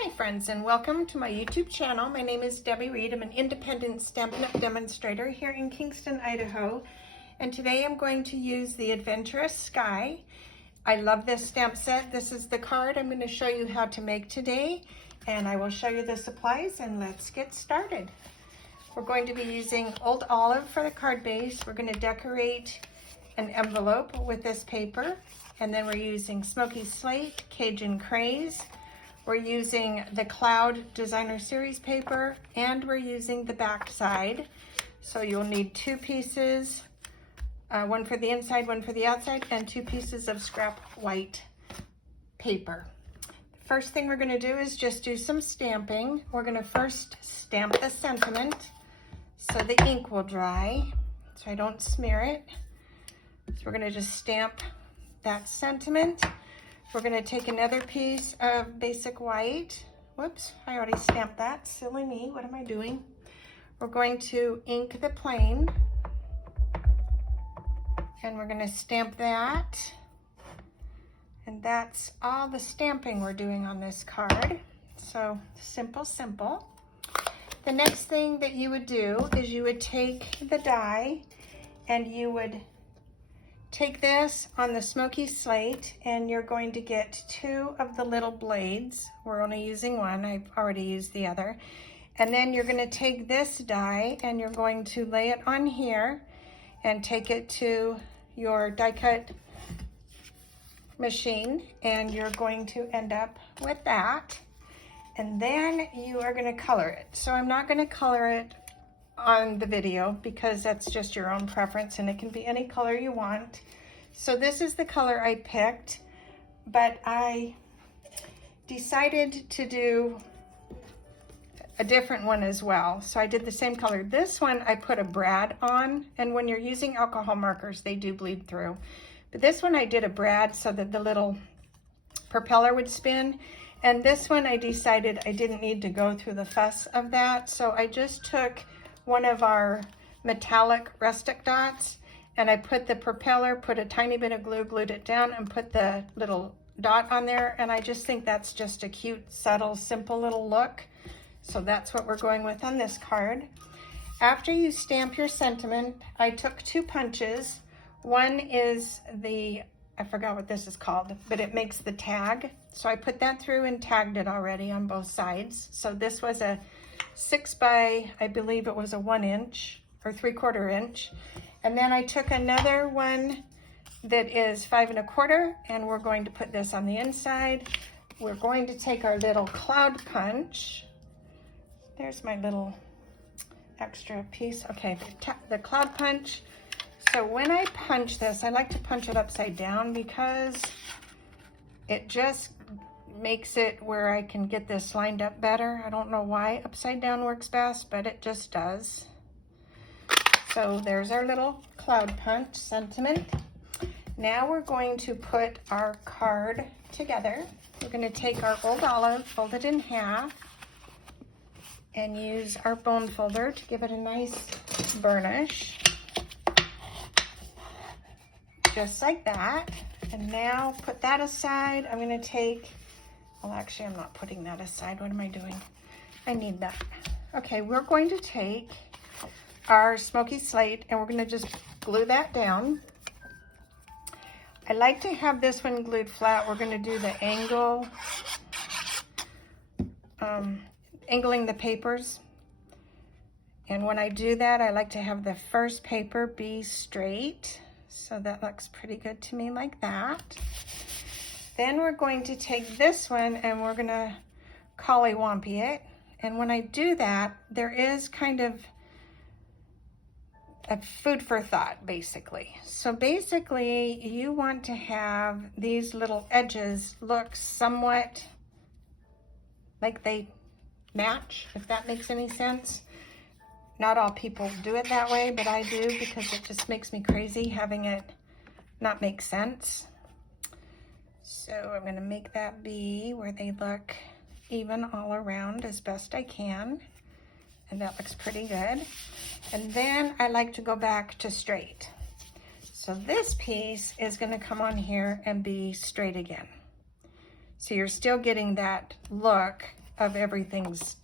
Hi my friends, and welcome to my YouTube channel. My name is Debbie Reed. I'm an independent Stampin' Up! Demonstrator here in Kingston, Idaho. And today I'm going to use the Adventurous Sky. I love this stamp set. This is the card I'm going to show you how to make today. And I will show you the supplies, and let's get started. We're going to be using Old Olive for the card base. We're going to decorate an envelope with this paper. And then we're using Smokey Slate, Cajun Craze. We're using the Cloud Designer Series paper, and we're using the back side. So you'll need two pieces, one for the inside, one for the outside, and two pieces of scrap white paper. The first thing we're going to do is just do some stamping. We're going to first stamp the sentiment so the ink will dry, so I don't smear it. So we're going to just stamp that sentiment. We're going to take another piece of basic white. Whoops, I already stamped that. Silly me, what am I doing? We're going to ink the plane. And we're going to stamp that. And that's all the stamping we're doing on this card. So simple, simple. The next thing that you would do is you would take the die and you would take this on the Smokey Slate, and you're going to get two of the little blades. We're only using one, I've already used the other. And then you're going to take this die and you're going to lay it on here and take it to your die cut machine, and you're going to end up with that. And then you are going to color it. So I'm not going to color it on the video because that's just your own preference, and it can be any color you want. So this is the color I picked, but I decided to do a different one as well. So I did the same color. This one I put a brad on, and when you're using alcohol markers, they do bleed through. But this one I did a brad so that the little propeller would spin. And this one I decided I didn't need to go through the fuss of that. So I just took one of our metallic Rustic dots, and I put the propeller, put a tiny bit of glue, glued it down, and put the little dot on there. And I just think that's just a cute, subtle, simple little look. So that's what we're going with on this card. After you stamp your sentiment, I took two punches. One is the, I forgot what this is called, but it makes the tag. So I put that through and tagged it already on both sides. So this was a 6 by, I believe it was a 1 inch or 3/4 inch. And then I took another one that is 5 1/4, and we're going to put this on the inside. We're going to take our little cloud punch. There's my little extra piece. Okay, the cloud punch. So when I punch this, I like to punch it upside down because it just makes it where I can get this lined up better. I don't know why upside down works best, but it just does. So there's our little cloud punch sentiment. Now we're going to put our card together. We're going to take our Old Olive, fold it in half, and use our bone folder to give it a nice burnish. Just like that. And now put that aside. I'm going to take, well, actually, I'm not putting that aside. What am I doing? I need that. Okay, we're going to take our Smokey Slate, and we're going to just glue that down. I like to have this one glued flat. We're going to do the angle, angling the papers. And when I do that, I like to have the first paper be straight. So that looks pretty good to me like that. Then we're going to take this one and we're gonna collie-wompy it. And when I do that, there is kind of a food for thought, basically. So basically, you want to have these little edges look somewhat like they match, if that makes any sense. Not all people do it that way, but I do because it just makes me crazy having it not make sense. So I'm going to make that be where they look even all around as best I can. And that looks pretty good. And then I like to go back to straight. So this piece is going to come on here and be straight again. So you're still getting that look of everything's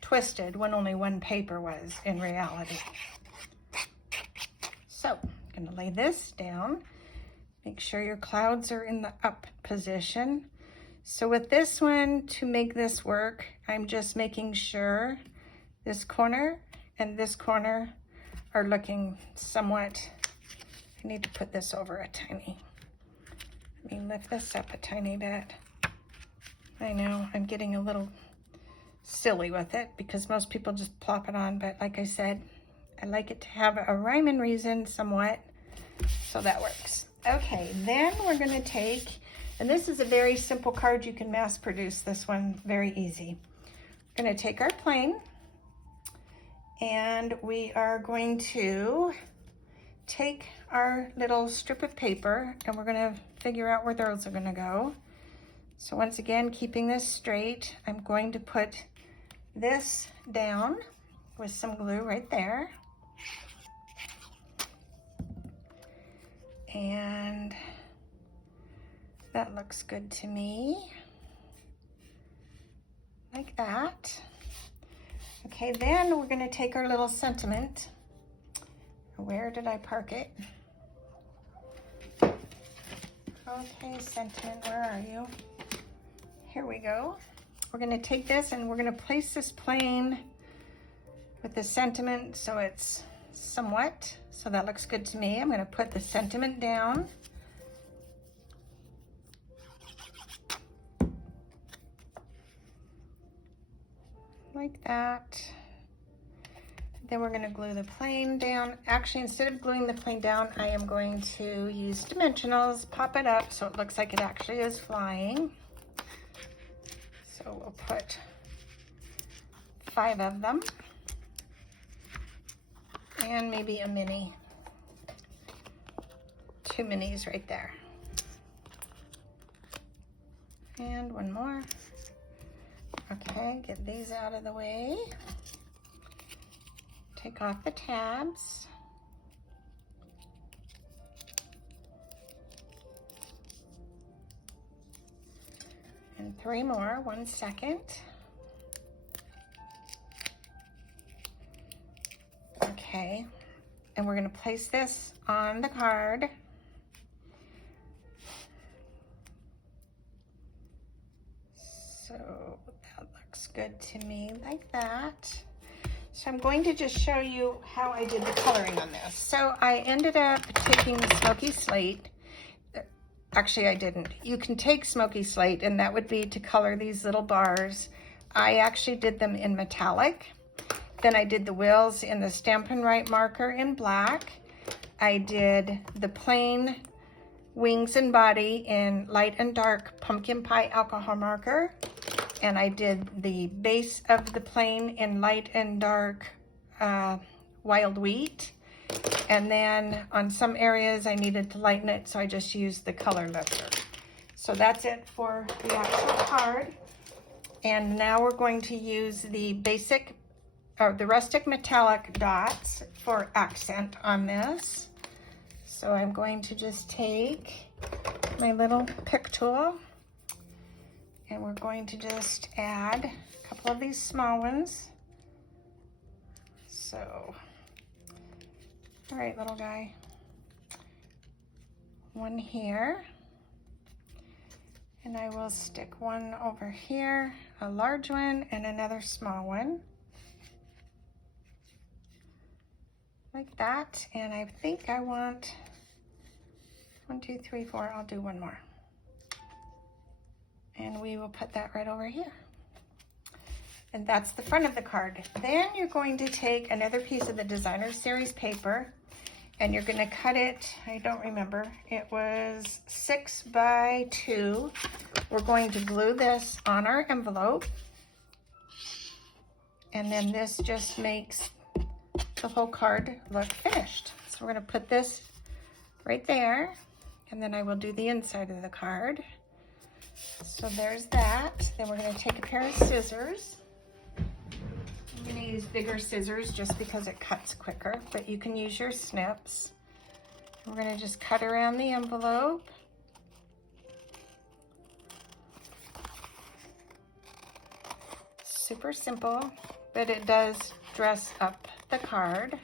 twisted when only one paper was in reality. So I'm gonna lay this down. Make sure your clouds are in the up position. So with this one, to make this work, I'm just making sure this corner and this corner are looking somewhat, I need to put this over a tiny. Let me lift this up a tiny bit. I know I'm getting a little silly with it because most people just plop it on, but like I said, I like it to have a rhyme and reason somewhat, so that works. Okay, then we're gonna take, and this is a very simple card, you can mass produce this one, very easy. We're gonna take our plane and we are going to take our little strip of paper and we're gonna figure out where those are gonna go. So once again, keeping this straight, I'm going to put this down with some glue right there. And that looks good to me, like that. Okay, then we're gonna take our little sentiment. Where did I park it? Okay, sentiment, where are you? Here we go. We're gonna take this and we're gonna place this plane with the sentiment so it's somewhat, so that looks good to me. I'm gonna put the sentiment down. Like that. Then we're gonna glue the plane down. Actually, instead of gluing the plane down, I am going to use dimensionals, pop it up so it looks like it actually is flying. So we'll put 5 of them. And maybe a mini. 2 minis right there. And one more. Okay, get these out of the way. Take off the tabs. And 3 more, 1 second. Okay, and we're gonna place this on the card. So that looks good to me, like that. So I'm going to just show you how I did the coloring on this. So I ended up taking Smokey Slate. Actually, I didn't. You can take Smokey Slate, and that would be to color these little bars. I actually did them in metallic. Then I did the wheels in the Stampin' Right marker in black. I did the plain wings and body in light and dark pumpkin pie alcohol marker. And I did the base of the plane in light and dark wild wheat. And then on some areas I needed to lighten it, so I just used the color lifter. So that's it for the actual card. And now we're going to use the basic, or the rustic metallic dots for accent on this. So I'm going to just take my little pick tool and we're going to just add a couple of these small ones. So, all right, little guy. One here. And I will stick one over here, a large one and another small one. Like that. And I think I want 1, 2, 3, 4. I'll do one more. And we will put that right over here. And that's the front of the card. Then you're going to take another piece of the Designer Series paper and you're gonna cut it, I don't remember, it was 6 by 2. We're going to glue this on our envelope. And then this just makes the whole card look finished. So we're gonna put this right there, and then I will do the inside of the card. So there's that. Then we're gonna take a pair of scissors. I'm gonna use bigger scissors just because it cuts quicker, but you can use your snips. We're gonna just cut around the envelope. super simple, but it does dress up the card.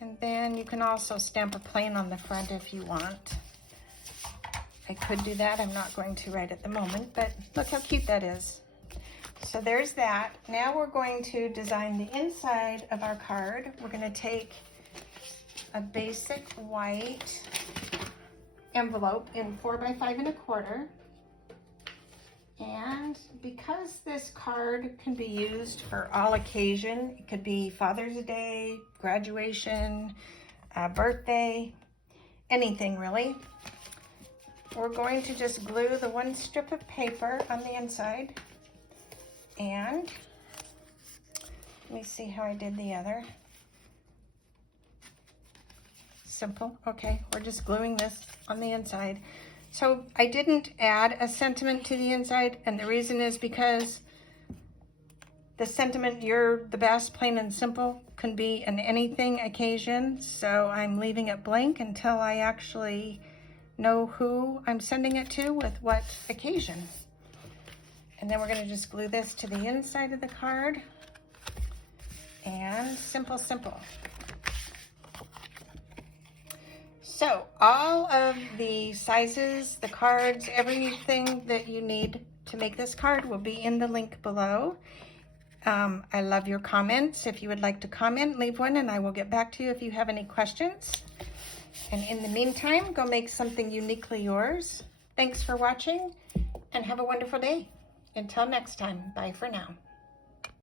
And then you can also stamp a plane on the front if you want. I could do that. I'm not going to right at the moment, but look how cute that is. So there's that. Now we're going to design the inside of our card. We're going to take a basic white envelope in 4 by 5 1/4. And because this card can be used for all occasion, it could be Father's Day, graduation, birthday, anything really. We're going to just glue the one strip of paper on the inside. And let me see how I did the other. Simple. Okay, we're just gluing this on the inside. So I didn't add a sentiment to the inside, and the reason is because the sentiment, "You're the best," plain and simple, can be an anything occasion. So I'm leaving it blank until I actually know who I'm sending it to with what occasion. And then we're going to just glue this to the inside of the card. And simple, simple. So all of the sizes, the cards, everything that you need to make this card will be in the link below. I love your comments. If you would like to comment, leave one and I will get back to you if you have any questions. And in the meantime, go make something uniquely yours. Thanks for watching and have a wonderful day. Until next time, bye for now.